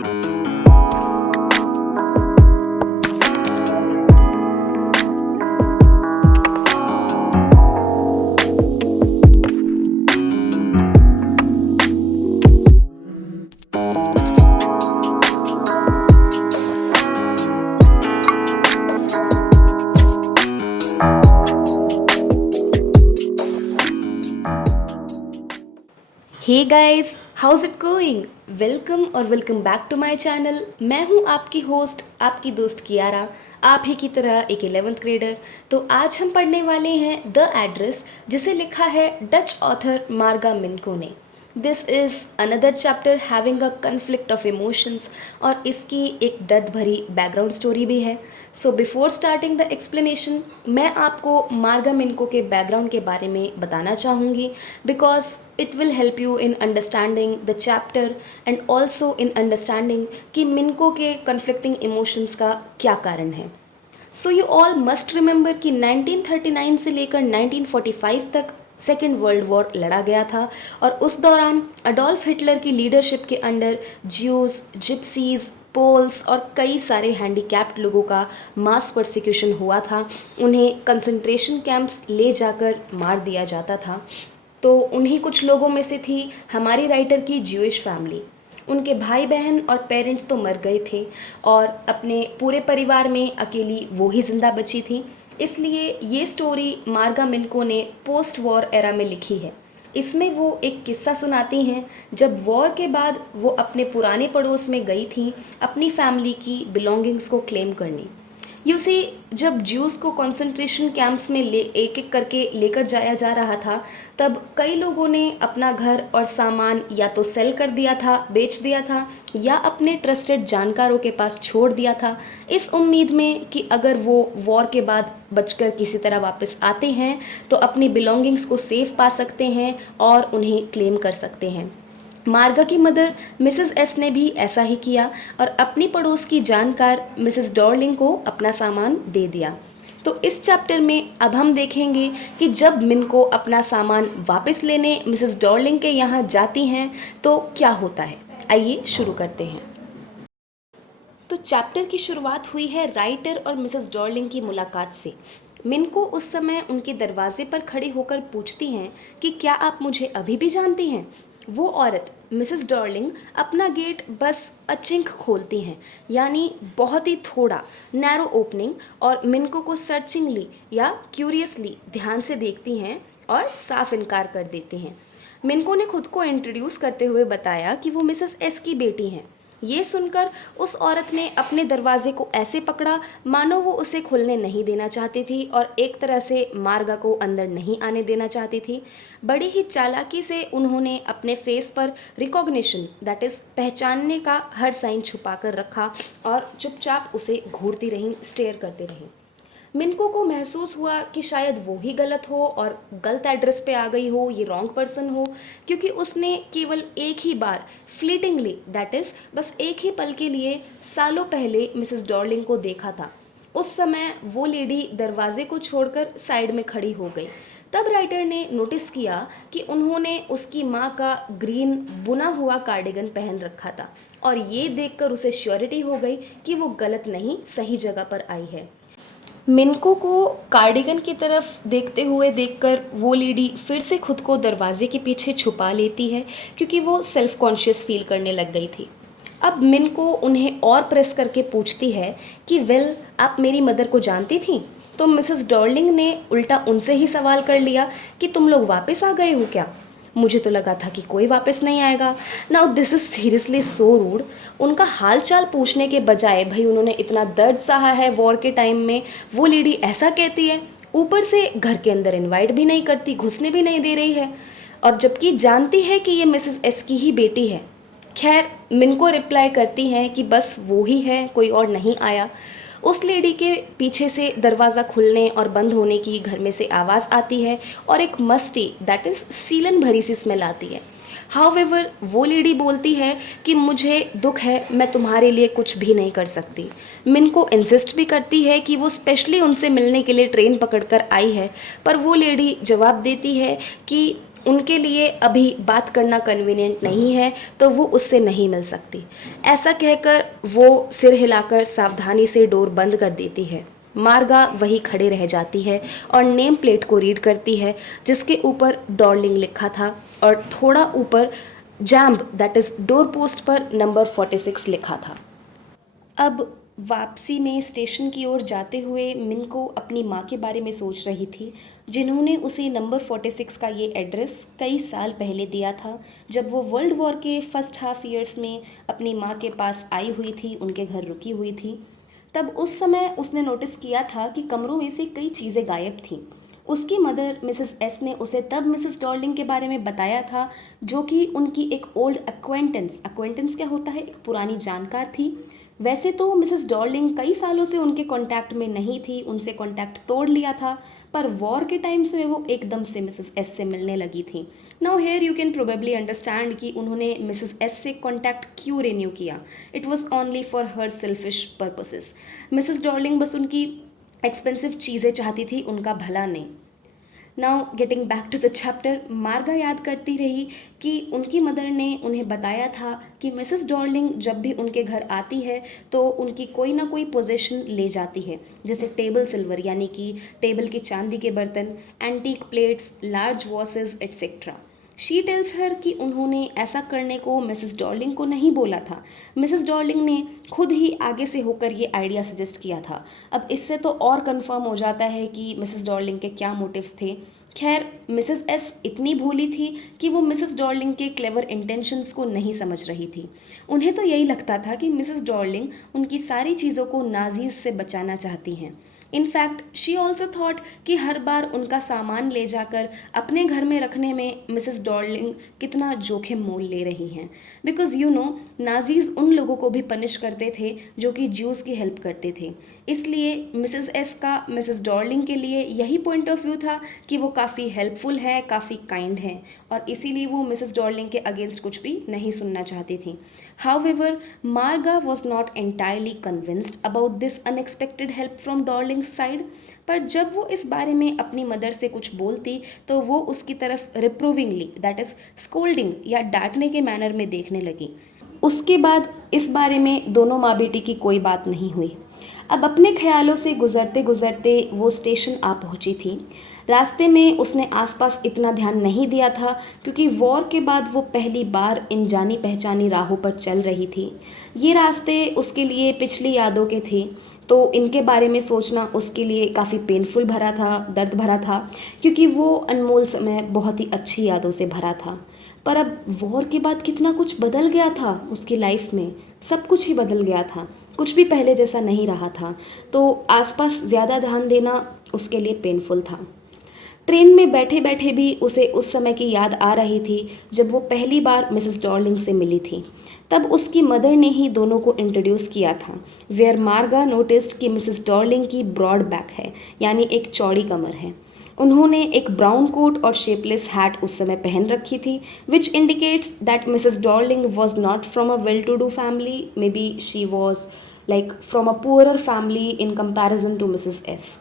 Hey guys, how's it going. Welcome और welcome back to my channel. मैं हूं आपकी होस्ट, आपकी दोस्त कियारा, आप ही की तरह एक 11th ग्रेडर। तो आज हम पढ़ने वाले हैं द एड्रेस, जिसे लिखा है डच ऑथर मार्गा मिन्को ने। This is another chapter having a conflict of emotions, और इसकी एक दर्द भरी बैकग्राउंड स्टोरी भी है। So before starting the explanation, मैं आपको मार्गा मिन्को के बैकग्राउंड के बारे में बताना चाहूँगी, because it will help you in understanding the chapter and also in understanding कि मिन्को के कन्फ्लिक्टिंग इमोशंस का क्या कारण है। So you all must remember कि 1939 से लेकर 1945 तक सेकेंड वर्ल्ड वॉर लड़ा गया था, और उस दौरान अडोल्फ हिटलर की लीडरशिप के अंडर ज्यूज़, जिप्सीज़, पोल्स और कई सारे हैंडीकैप्ड लोगों का मास परसिक्यूशन हुआ था। उन्हें कंसंट्रेशन कैंप्स ले जाकर मार दिया जाता था। तो उन्हीं कुछ लोगों में से थी हमारी राइटर की ज्यूइश फैमिली। उनके भाई बहन और पेरेंट्स तो मर गए थे, और अपने पूरे परिवार में अकेली वो ही ज़िंदा बची थी। इसलिए ये स्टोरी मार्गा मिन्को ने पोस्ट वॉर एरा में लिखी है। इसमें वो एक किस्सा सुनाती हैं जब वॉर के बाद वो अपने पुराने पड़ोस में गई थी अपनी फैमिली की बिलोंगिंग्स को क्लेम करने। यू सी, जब ज्यूज़ को कंसंट्रेशन कैंप्स में एक एक करके लेकर जाया जा रहा था, तब कई लोगों ने अपना घर और सामान या तो सेल कर दिया था, बेच दिया था, या अपने ट्रस्टेड जानकारों के पास छोड़ दिया था, इस उम्मीद में कि अगर वो वॉर के बाद बचकर किसी तरह वापस आते हैं तो अपनी बिलोंगिंग्स को सेफ पा सकते हैं और उन्हें क्लेम कर सकते हैं। मार्गा की मदर मिसेस एस ने भी ऐसा ही किया और अपनी पड़ोस की जानकार मिसेस डॉर्लिंग को अपना सामान दे दिया। तो इस चैप्टर में अब हम देखेंगे कि जब मिन्को अपना सामान वापस लेने मिसेस डॉर्लिंग के यहाँ जाती हैं तो क्या होता है। आइए शुरू करते हैं। तो चैप्टर की शुरुआत हुई है राइटर और मिसेस डॉर्लिंग की मुलाकात से। मिन्को उस समय उनके दरवाजे पर खड़ी होकर पूछती हैं कि क्या आप मुझे अभी भी जानती हैं। वो औरत मिसेस डॉर्लिंग अपना गेट बस अचिंक खोलती हैं, यानी बहुत ही थोड़ा नैरो ओपनिंग, और मिन्को को सर्चिंगली या क्यूरियसली ध्यान से देखती हैं और साफ इनकार कर देती हैं। मिन्को ने खुद को इंट्रोड्यूस करते हुए बताया कि वो मिसेस एस की बेटी हैं। ये सुनकर उस औरत ने अपने दरवाजे को ऐसे पकड़ा मानो वो उसे खुलने नहीं देना चाहती थी और एक तरह से मार्गा को अंदर नहीं आने देना चाहती थी। बड़ी ही चालाकी से उन्होंने अपने फेस पर रिकॉग्निशन, दैट इज़ पहचानने का हर साइन छुपा कर रखा और चुपचाप उसे घूरती रहीं, स्टेयर करती रहीं। मिन्को को महसूस हुआ कि शायद वो ही गलत हो और गलत एड्रेस पे आ गई हो, ये रॉन्ग पर्सन हो, क्योंकि उसने केवल एक ही बार फ्लीटिंगली, दैट इज़ बस एक ही पल के लिए सालों पहले मिसेस डॉर्लिंग को देखा था। उस समय वो लेडी दरवाजे को छोड़कर साइड में खड़ी हो गई। तब राइटर ने नोटिस किया कि उन्होंने उसकी माँ का ग्रीन बुना हुआ कार्डिगन पहन रखा था, और ये देखकर उसे श्योरिटी हो गई कि वो गलत नहीं, सही जगह पर आई है। मिन्को को कार्डिगन की तरफ देखते हुए देखकर वो लेडी फिर से खुद को दरवाजे के पीछे छुपा लेती है, क्योंकि वो सेल्फ कॉन्शियस फील करने लग गई थी। अब मिन्को उन्हें और प्रेस करके पूछती है कि वेल, आप मेरी मदर को जानती थी। तो मिसेस डॉर्लिंग ने उल्टा उनसे ही सवाल कर लिया कि तुम लोग वापस आ गए हो क्या। मुझे तो लगा था कि कोई वापस नहीं आएगा। Now this is seriously so rude. उनका हाल चाल पूछने के बजाय, भाई उन्होंने इतना दर्द सहा है वॉर के टाइम में, वो लेडी ऐसा कहती है, ऊपर से घर के अंदर इनवाइट भी नहीं करती, घुसने भी नहीं दे रही है, और जबकि जानती है कि ये मिसेस एस की ही बेटी है। खैर, मिन्को रिप्लाई करती हैं कि बस वो ही है, कोई और नहीं आया। उस लेडी के पीछे से दरवाज़ा खुलने और बंद होने की घर में से आवाज़ आती है और एक मस्टी, दैट इज़ सीलन भरी सी स्मेल आती है। हाउएवर, वो लेडी बोलती है कि मुझे दुख है, मैं तुम्हारे लिए कुछ भी नहीं कर सकती। मिन्को इंसिस्ट भी करती है कि वो स्पेशली उनसे मिलने के लिए ट्रेन पकड़कर आई है, पर वो लेडी जवाब देती है कि उनके लिए अभी बात करना कन्वीनियंट नहीं है, तो वो उससे नहीं मिल सकती। ऐसा कहकर वो सिर हिलाकर सावधानी से डोर बंद कर देती है। मार्गा वहीं खड़े रह जाती है और नेम प्लेट को रीड करती है, जिसके ऊपर डॉर्लिंग लिखा था और थोड़ा ऊपर जैम्ब दैट इज़ डोर पोस्ट पर नंबर 46 लिखा था। अब वापसी में स्टेशन की ओर जाते हुए मिनको अपनी माँ के बारे में सोच रही थी, जिन्होंने उसे नंबर 46 का ये एड्रेस कई साल पहले दिया था, जब वो वर्ल्ड वॉर के फर्स्ट हाफ ईयर्स में अपनी माँ के पास आई हुई थी, उनके घर रुकी हुई थी। तब उस समय उसने नोटिस किया था कि कमरों में से कई चीज़ें गायब थीं। उसकी मदर मिसेस एस ने उसे तब मिसेस डॉर्लिंग के बारे में बताया था, जो कि उनकी एक ओल्ड एक्वेंटेंस क्या होता है, एक पुरानी जानकार थी। वैसे तो मिसेस डॉर्लिंग कई सालों से उनके कांटेक्ट में नहीं थी, उनसे कांटेक्ट तोड़ लिया था, पर वॉर के टाइम से वो एकदम से मिसेस एस से मिलने लगी थी। Now here you can probably understand कि उन्होंने मिसेस एस से कांटेक्ट क्यों रिन्यू किया। It was only for her selfish purposes. Mrs Dorling बस उनकी एक्सपेंसिव चीज़ें चाहती थी, उनका भला नहीं। Now getting back to the chapter, Marga याद करती रही कि उनकी मदर ने उन्हें बताया था कि मिसेस डॉर्लिंग जब भी उनके घर आती है तो उनकी कोई ना कोई पोजेशन ले जाती है, जैसे टेबल सिल्वर यानी कि टेबल के चांदी के बर्तन, antique plates, large vases etcetera. She tells her कि उन्होंने ऐसा करने को मिसेस डॉर्लिंग को नहीं बोला था। मिसेस डॉर्लिंग ने खुद ही आगे से होकर ये आइडिया सजेस्ट किया था। अब इससे तो और कंफर्म हो जाता है कि मिसेस डॉर्लिंग के क्या मोटिव्स थे। खैर, मिसेस एस इतनी भोली थी कि वो मिसेस डॉर्लिंग के क्लेवर इंटेंशंस को नहीं समझ रही थी। उन्हें तो यही लगता था कि मिसेस डॉर्लिंग उनकी सारी चीज़ों को नाजीज़ से बचाना चाहती हैं। इनफैक्ट शी ऑल्सो थॉट कि हर बार उनका सामान ले जाकर अपने घर में रखने में मिसेस डॉर्लिंग कितना जोखिम मोल ले रही हैं, बिकॉज यू नो नाजीज़ उन लोगों को भी पनिश करते थे जो कि ज्यूज़ की हेल्प करते थे। इसलिए मिसेस एस का मिसेस डॉर्लिंग के लिए यही पॉइंट ऑफ व्यू था कि वो काफ़ी हेल्पफुल है, काफ़ी काइंड है, और इसीलिए वो मिसेस डॉर्लिंग के अगेंस्ट कुछ भी नहीं सुनना चाहती थी। However, Marga was not entirely convinced about this unexpected help from Darling's side. पर जब वो इस बारे में अपनी मदर से कुछ बोलती तो वो उसकी तरफ रिप्रूविंगली दैट इज़ स्कोल्डिंग या डांटने के मैनर में देखने लगी। उसके बाद इस बारे में दोनों माँ बेटी की कोई बात नहीं हुई। अब अपने ख्यालों से गुजरते गुजरते वो स्टेशन आ पहुंची थी। रास्ते में उसने आसपास इतना ध्यान नहीं दिया था, क्योंकि वॉर के बाद वो पहली बार इन जानी पहचानी राहों पर चल रही थी। ये रास्ते उसके लिए पिछली यादों के थे, तो इनके बारे में सोचना उसके लिए काफ़ी पेनफुल भरा था, दर्द भरा था, क्योंकि वो अनमोल समय बहुत ही अच्छी यादों से भरा था। पर अब वॉर के बाद कितना कुछ बदल गया था उसकी लाइफ में, सब कुछ ही बदल गया था, कुछ भी पहले जैसा नहीं रहा था। तो आसपास ज़्यादा ध्यान देना उसके लिए पेनफुल था। ट्रेन में बैठे बैठे भी उसे उस समय की याद आ रही थी जब वो पहली बार मिसेस डॉर्लिंग से मिली थी। तब उसकी मदर ने ही दोनों को इंट्रोड्यूस किया था। वेयर मार्गा नोटिस्ड कि मिसेस डॉर्लिंग की ब्रॉड बैक है, यानी एक चौड़ी कमर है। उन्होंने एक ब्राउन कोट और शेपलेस हैट उस समय पहन रखी थी, which indicates that Mrs Dorling was not from a well to do family, maybe she was like from a poorer family in comparison to Mrs S.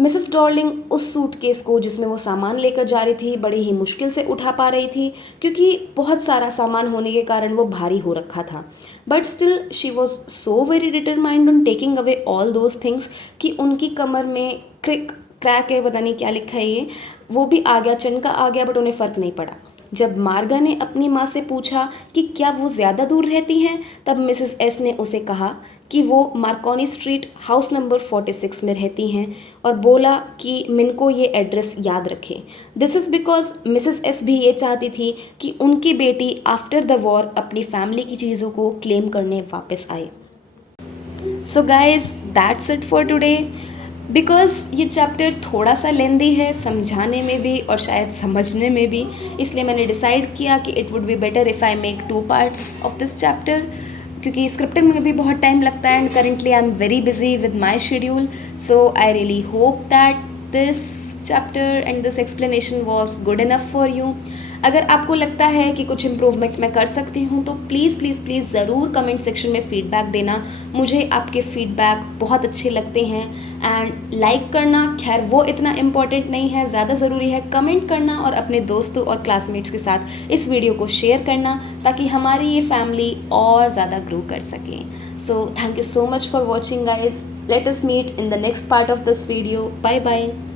Mrs Dorling उस suitcase को जिसमें वो सामान लेकर जा रही थी बड़ी ही मुश्किल से उठा पा रही थी, क्योंकि बहुत सारा सामान होने के कारण वो भारी हो रखा था। But still she was so very determined on taking away all those things कि उनकी कमर में क्रैक है, पता नहीं क्या लिखा है ये, वो भी आ गया, चनका आ गया, बट उन्हें फ़र्क नहीं पड़ा। जब मार्गा ने अपनी माँ से पूछा कि क्या वो ज़्यादा दूर रहती हैं, तब मिसेस एस ने उसे कहा कि वो मार्कोनी स्ट्रीट हाउस नंबर 46 में रहती हैं, और बोला कि मिनको ये एड्रेस याद रखे। This is because Mrs S भी ये चाहती थी कि उनकी बेटी आफ्टर द वॉर अपनी फैमिली की चीज़ों को क्लेम करने वापस आए। So guys, that's it for today. Because ये चैप्टर थोड़ा सा लेंदी है समझाने में भी और शायद समझने में भी, इसलिए मैंने डिसाइड किया कि it would be better if I make 2 parts of this chapter, क्योंकि स्क्रिप्टिंग में भी बहुत टाइम लगता है and currently I am very busy with my schedule. So I really hope that this chapter and this explanation was good enough for you. अगर आपको लगता है कि कुछ इम्प्रूवमेंट मैं कर सकती हूँ तो प्लीज़ प्लीज़ प्लीज़ ज़रूर कमेंट सेक्शन में फ़ीडबैक देना। मुझे आपके फ़ीडबैक बहुत अच्छे लगते हैं। एंड लाइक करना खैर वो इतना इम्पॉर्टेंट नहीं है, ज़्यादा ज़रूरी है कमेंट करना और अपने दोस्तों और क्लासमेट्स के साथ इस वीडियो को शेयर करना, ताकि हमारी ये फैमिली और ज़्यादा ग्रो कर सकें। So thank you so much for watching guys. Let us meet in the next part of this video. Bye bye.